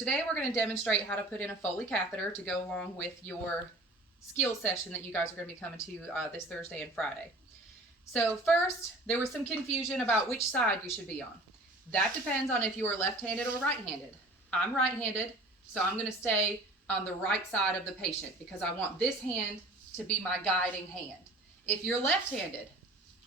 Today we're going to demonstrate how to put in a Foley catheter to go along with your skill session that you guys are going to be coming to this Thursday and Friday. So first, there was some confusion about which side you should be on. That depends on if you are left-handed or right-handed. I'm right-handed, so I'm going to stay on the right side of the patient because I want this hand to be my guiding hand. If you're left-handed,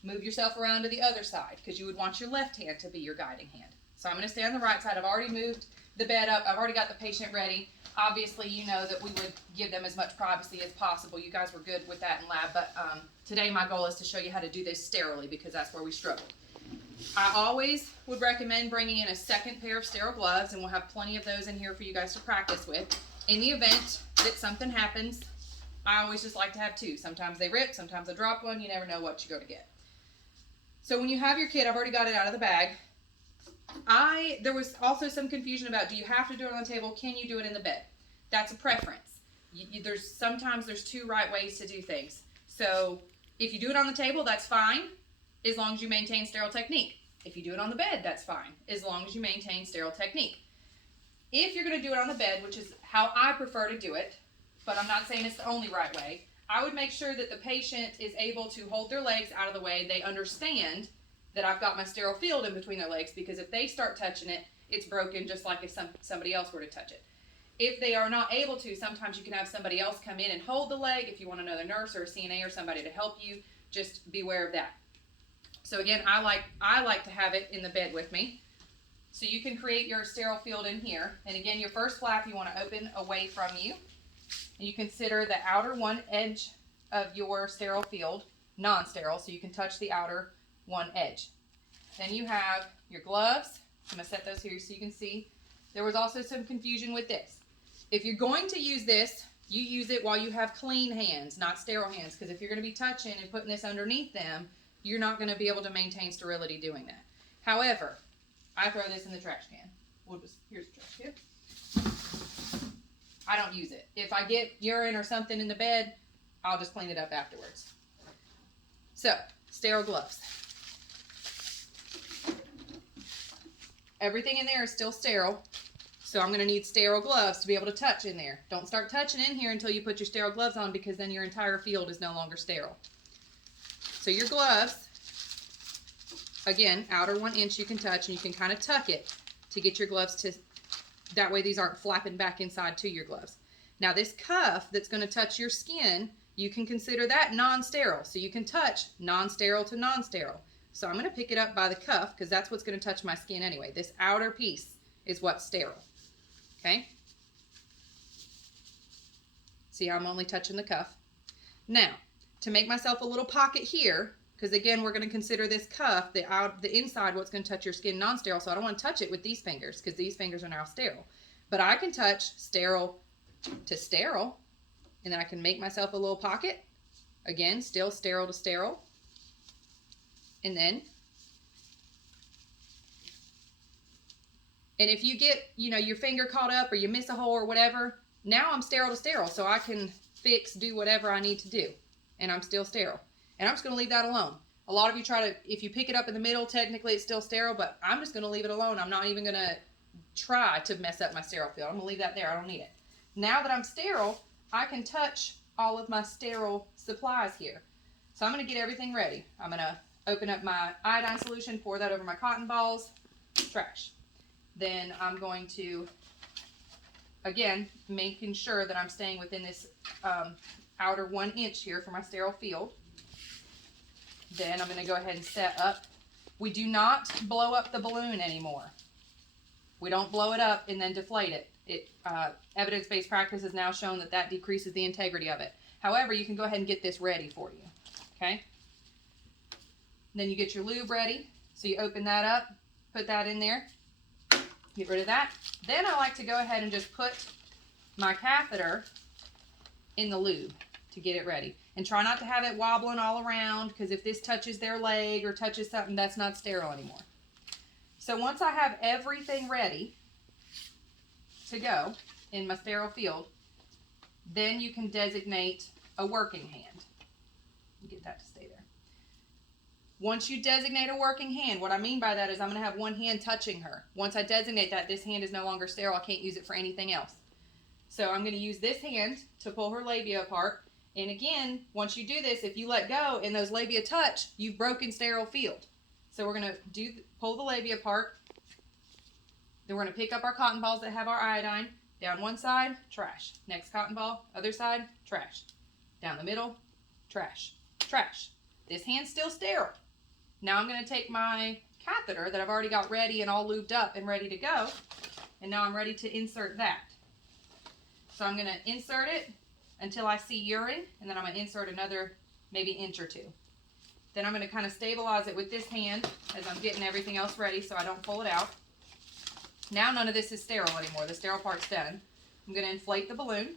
move yourself around to the other side because you would want your left hand to be your guiding hand. So I'm going to stay on the right side. I've already moved the bed up. I've already got the patient ready. Obviously, you know that we would give them as much privacy as possible. You guys were good with that in lab, but today my goal is to show you how to do this sterilely because that's where we struggle. I always would recommend bringing in a second pair of sterile gloves, and we'll have plenty of those in here for you guys to practice with. In the event that something happens, I always just like to have two. Sometimes they rip, sometimes I drop one. You never know what you're going to get. So when you have your kit, I've already got it out of the bag. There was also some confusion about, do you have to do it on the table? Can you do it in the bed? That's a preference. Sometimes there's two right ways to do things. So if you do it on the table, that's fine, as long as you maintain sterile technique. If you do it on the bed, that's fine, as long as you maintain sterile technique. If you're going to do it on the bed, which is how I prefer to do it, but I'm not saying it's the only right way, I would make sure that the patient is able to hold their legs out of the way. They understand that I've got my sterile field in between their legs, because if they start touching it, it's broken, just like if somebody else were to touch it. If they are not able to, sometimes you can have somebody else come in and hold the leg. If you want another nurse or a CNA or somebody to help you, just beware of that. So again, I like to have it in the bed with me. So you can create your sterile field in here. And again, your first flap you want to open away from you. And you consider the outer one edge of your sterile field non-sterile, so you can touch the outer one edge. Then you have your gloves. I'm going to set those here so you can see. There was also some confusion with this. If you're going to use this, you use it while you have clean hands, not sterile hands, because if you're going to be touching and putting this underneath them, you're not going to be able to maintain sterility doing that. However, I throw this in the trash can. Here's the trash can. I don't use it. If I get urine or something in the bed, I'll just clean it up afterwards. So, sterile gloves. Everything in there is still sterile, so I'm going to need sterile gloves to be able to touch in there. Don't start touching in here until you put your sterile gloves on, because then your entire field is no longer sterile. So your gloves, again, outer 1 inch you can touch, and you can kind of tuck it to get your gloves to, that way these aren't flapping back inside to your gloves. Now this cuff that's going to touch your skin, you can consider that non-sterile. So you can touch non-sterile to non-sterile. So I'm going to pick it up by the cuff because that's what's going to touch my skin anyway. This outer piece is what's sterile. Okay? See how I'm only touching the cuff? Now, to make myself a little pocket here, because again, we're going to consider this cuff, the inside, what's going to touch your skin non-sterile, so I don't want to touch it with these fingers because these fingers are now sterile. But I can touch sterile to sterile, and then I can make myself a little pocket. Again, still sterile to sterile. And then, and if you get, your finger caught up or you miss a hole or whatever, now I'm sterile to sterile, so I can do whatever I need to do, and I'm still sterile. And I'm just going to leave that alone. A lot of you if you pick it up in the middle, technically it's still sterile, but I'm just going to leave it alone. I'm not even going to try to mess up my sterile field. I'm going to leave that there. I don't need it. Now that I'm sterile, I can touch all of my sterile supplies here. So I'm going to get everything ready. I'm going to open up my iodine solution, pour that over my cotton balls, trash. Then I'm going to, again, making sure that I'm staying within this outer 1 inch here for my sterile field. Then I'm going to go ahead and set up. We do not blow up the balloon anymore. We don't blow it up and then deflate it. Evidence-based practice has now shown that decreases the integrity of it. However, you can go ahead and get this ready for you. Okay? Then you get your lube ready. So you open that up, put that in there, get rid of that. Then I like to go ahead and just put my catheter in the lube to get it ready. And try not to have it wobbling all around, because if this touches their leg or touches something, that's not sterile anymore. So once I have everything ready to go in my sterile field, then you can designate a working hand. Get that to stay there. Once you designate a working hand, what I mean by that is I'm going to have one hand touching her. Once I designate that, this hand is no longer sterile. I can't use it for anything else. So I'm going to use this hand to pull her labia apart. And again, once you do this, if you let go and those labia touch, you've broken sterile field. So we're going to pull the labia apart. Then we're going to pick up our cotton balls that have our iodine. Down one side, trash. Next cotton ball, other side, trash. Down the middle, trash. Trash. This hand's still sterile. Now I'm going to take my catheter that I've already got ready and all lubed up and ready to go. And now I'm ready to insert that. So I'm going to insert it until I see urine, and then I'm going to insert another maybe inch or two. Then I'm going to kind of stabilize it with this hand as I'm getting everything else ready so I don't pull it out. Now none of this is sterile anymore. The sterile part's done. I'm going to inflate the balloon.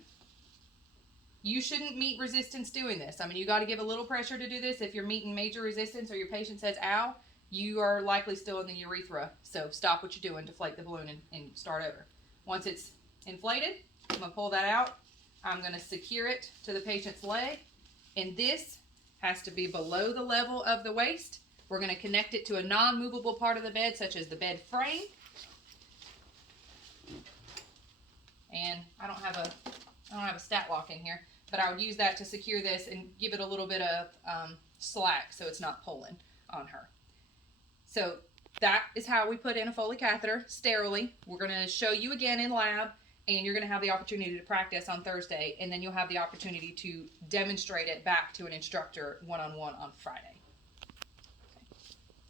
You shouldn't meet resistance doing this. I mean, you got to give a little pressure to do this. If you're meeting major resistance or your patient says, ow, you are likely still in the urethra. So stop what you're doing, deflate the balloon, and start over. Once it's inflated, I'm going to pull that out. I'm going to secure it to the patient's leg. And this has to be below the level of the waist. We're going to connect it to a non-movable part of the bed, such as the bed frame. And I don't have a stat lock in here, but I would use that to secure this and give it a little bit of slack so it's not pulling on her. So that is how we put in a Foley catheter sterilely. We're going to show you again in lab, and you're going to have the opportunity to practice on Thursday, and then you'll have the opportunity to demonstrate it back to an instructor one-on-one on Friday.